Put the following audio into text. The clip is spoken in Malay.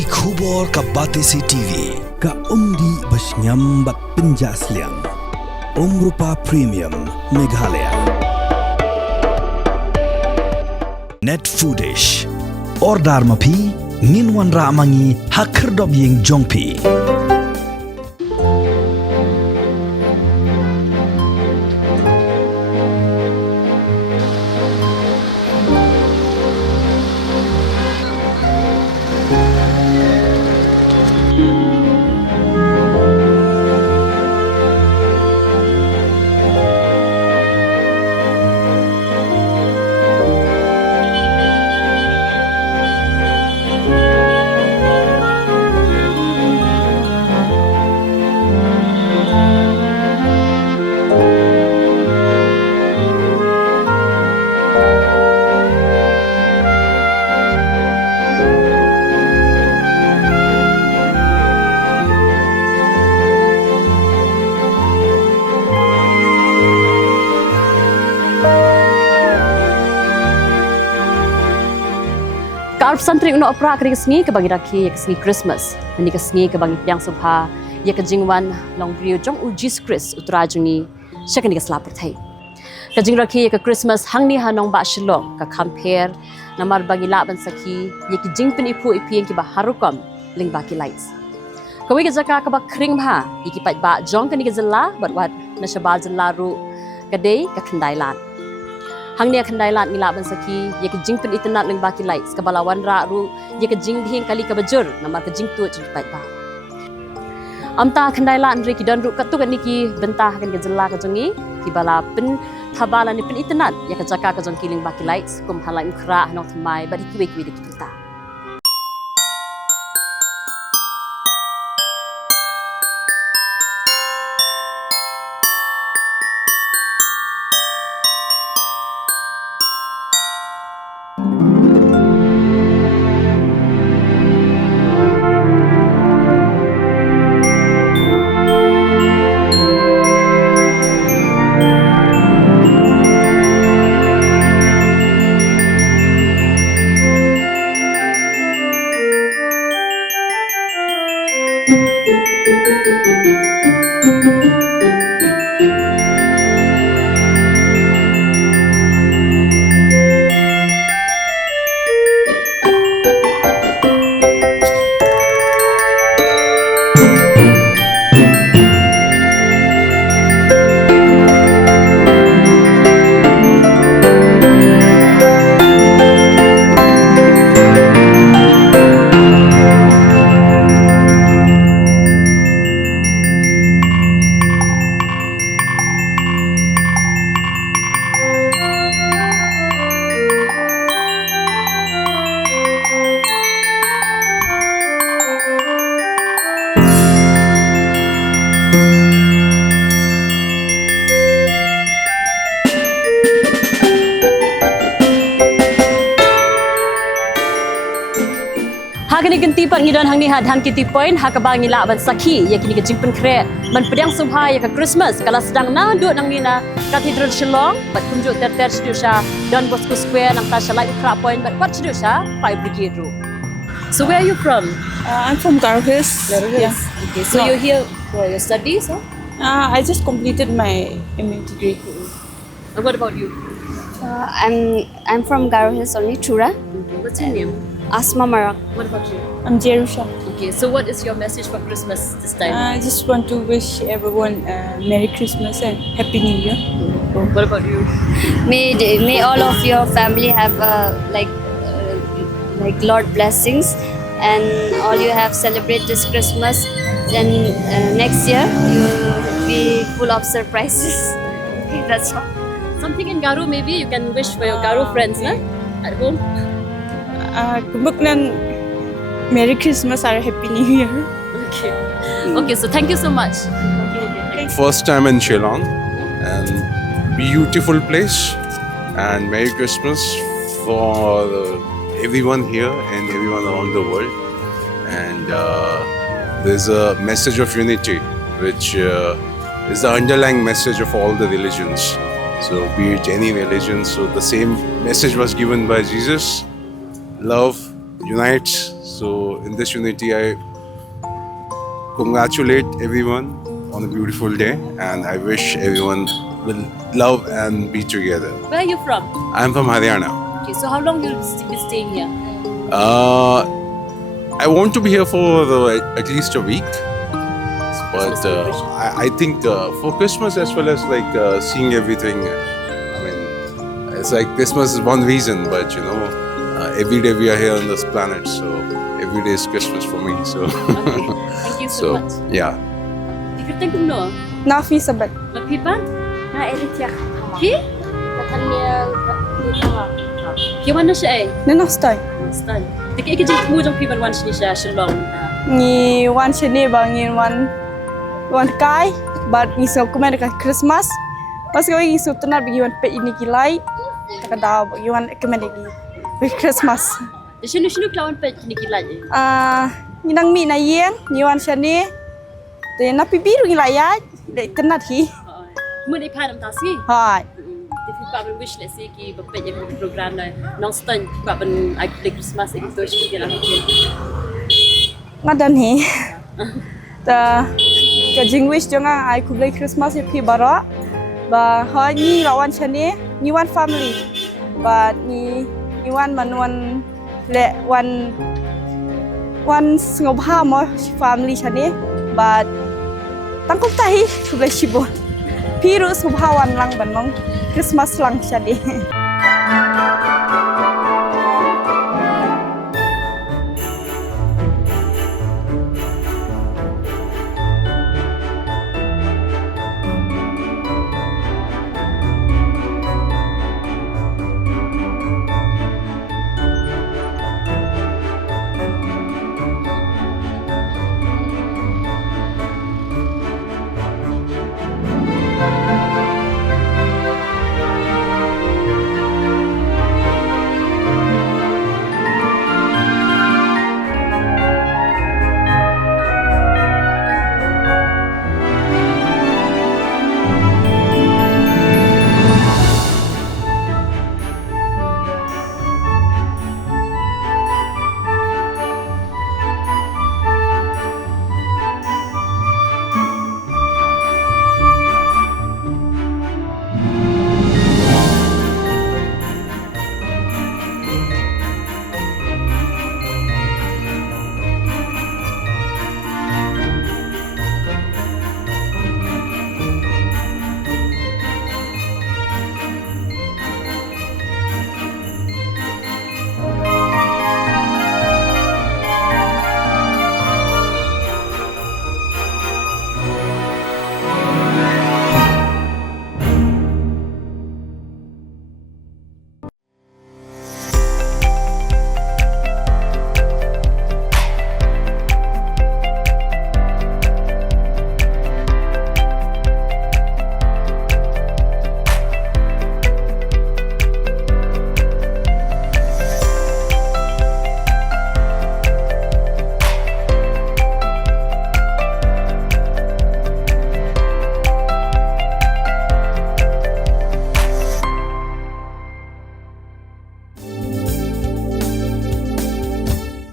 Ki khubor ka batesi TV ka umdi basnyam bat penjaslian Rupa Premium Meghalaya Net Foodish Ordar mapi Nginwan ramangi Hakerdob ying jongpi Karp santri uno opera ke sengi ke bagi rakhi ke sengi Kristmas. Ini ke sengi ke bagi yang subha ya ke jingwan long brio jong ujis Kris utra jungi syakani ke selapar thai. Ke Jingrakhe ke Kristmas hangni hanong ba Shillong ke Kham Pher namar bagi la ban sakhi ya ke jingpin ipu ipi yang ki ba harukam ling ba ki lights. Kawi ke jaka ke ba kring bha ya ki pat ba jong kani ke zalla bat na shabal zalla ru ke dei ke khandai lat. Hang ni akan dailat ngila ban saki ye ke jing pen itnat leng baki lights ke balawan ra ru ye ke jing dhing kali ke bajur namar ke jing tu cepat ba amta akan dailat ndri ki dan ru katu kan niki bentah kan ke jella ke jongi ki bala pen Thaba la ni pen itnat ye ke jaka ke jong kiling baki lights kum halai Khriak nong thamai ba ki wek ki bentah Hakani ganti pat ngidan hang ni hadhan kiti point hakabang ngila ban sakhi ya kini ke jingpen Khriak man pedang subha ya ke Kristmas kala sedang na duk nang nina Cathedral Shillong bat kunjuk ter sedusha Don Bosco Square nang ta shalai Khriak point bat pat sedusha 5 Brigade Road. So where are you from? I'm from Jingrakhe. Yeah. Okay, so you're here for your studies, huh? I just completed my MA degree. And what about you? I'm from Jingrakhe, only Chura. What's your name? Asma Marak. What about you? I'm Jerusha. Okay, so what is your message for Christmas this time? I just want to wish everyone Merry Christmas and Happy New Year. What about you? May all of your family have like Lord blessings, and all you have celebrate this Christmas. Then next year you will be full of surprises. Okay, that's all. Something in Garu maybe you can wish for your Garu friends, na? At home. Kumbakan Merry Christmas or Happy New Year. Okay. Okay, so thank you so much. First time in Shillong and beautiful place, and Merry Christmas for everyone here and everyone around the world. And there's a message of unity which is the underlying message of all the religions. So be it any religion, so the same message was given by Jesus. Love unites. So in this unity, I congratulate everyone on a beautiful day, and I wish everyone will love and be together. Where are you from? I'm from Haryana. Okay, so how long you'll be staying here? I want to be here for at least a week, but celebration. I think for Christmas as well as like seeing everything. I mean, it's like Christmas is one reason, but you know, every day we are here on this planet, so every day is Christmas for me. So, Okay, thank you so so much. yeah. Ikuteng kumno. Nafi sabat. Lapipan? Na elitya Ki? katanya kita Kiwan na siya eh. Nanastoy. Stan. Tiki ikajing kumujang piban wan siya Shillong. Ni wan shene bang ni wan kai, but ni so kumai dekat Kristmas. Pas kau ni so tenar bagi wan pe ini kilai. Takada bagi wan kumai lagi. Bagi Kristmas. Sino klawan pa kinikilay eh. Ni nang mi na yen, ni wan shene. Te na pibiru kilai ya. Dek tenar hi. Muna ipanam tasi. Hai. If you probably wish let's say ki bapet yung program na non stan probably I play Christmas ik to shi kila kikin. Ngadan hi. Ta ka jingwish jonga ai kublai Christmas ye phi bara. Ba ha ni lawan chane, ni one family. Ba ni one manwan le one ngobha mo family chane. Ba tangkop tahi kublai shibon. Piru subhawan lang banmong Christmas lang siya di.